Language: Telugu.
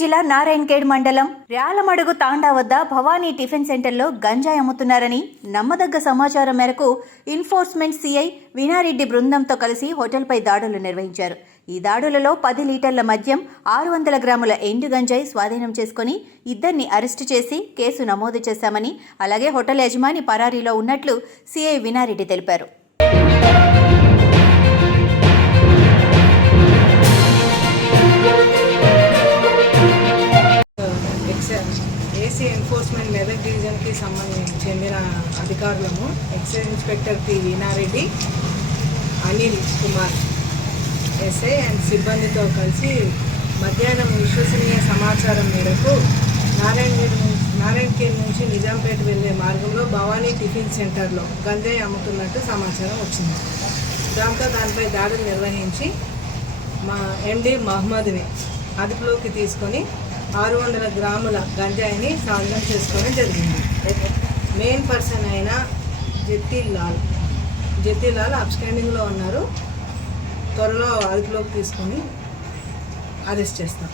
జిల్లా నారాయణఖేడ్ మండలం ర్యాలమడుగు తాండా వద్ద భవానీ టిఫిన్ సెంటర్లో గంజాయి అమ్ముతున్నారని నమ్మదగ్గ సమాచారం మేరకు ఎన్ఫోర్స్మెంట్ సిఐ వినారెడ్డి బృందంతో కలిసి హోటల్పై దాడులు నిర్వహించారు. ఈ దాడులలో 10 లీటర్ల మద్యం, 600 గ్రాముల ఎండు గంజాయి స్వాధీనం చేసుకుని ఇద్దరిని అరెస్టు చేసి కేసు నమోదు చేశామని, అలాగే హోటల్ యజమాని పరారీలో ఉన్నట్లు సిఐ వినారెడ్డి తెలిపారు. ఏసీ ఎన్ఫోర్స్మెంట్ మెదక్ డివిజన్కి చెందిన అధికారులము excise inspector P Veenareddy, Anil Kumar SI and సిబ్బందితో కలిసి మధ్యాహ్నం విశ్వసనీయ సమాచారం మేరకు నారాయణఖేడ్ నుంచి నిజాంపేట వెళ్లే మార్గంలో భవానీ టిఫిన్ సెంటర్లో గంజాయి అమ్ముతున్నట్టు సమాచారం వచ్చింది. దానిపై దాడులు నిర్వహించి మా ఎండి మహమ్మద్ని అదుపులోకి తీసుకొని 600 గ్రాముల గంజాయిని స్వాధీనం చేసుకోవడం జరిగింది. మెయిన్ పర్సన్ అయిన జతీలాల్ అబ్స్టాండింగ్లో ఉన్నారు. త్వరలో అదుపులోకి తీసుకొని అరెస్ట్ చేస్తాం.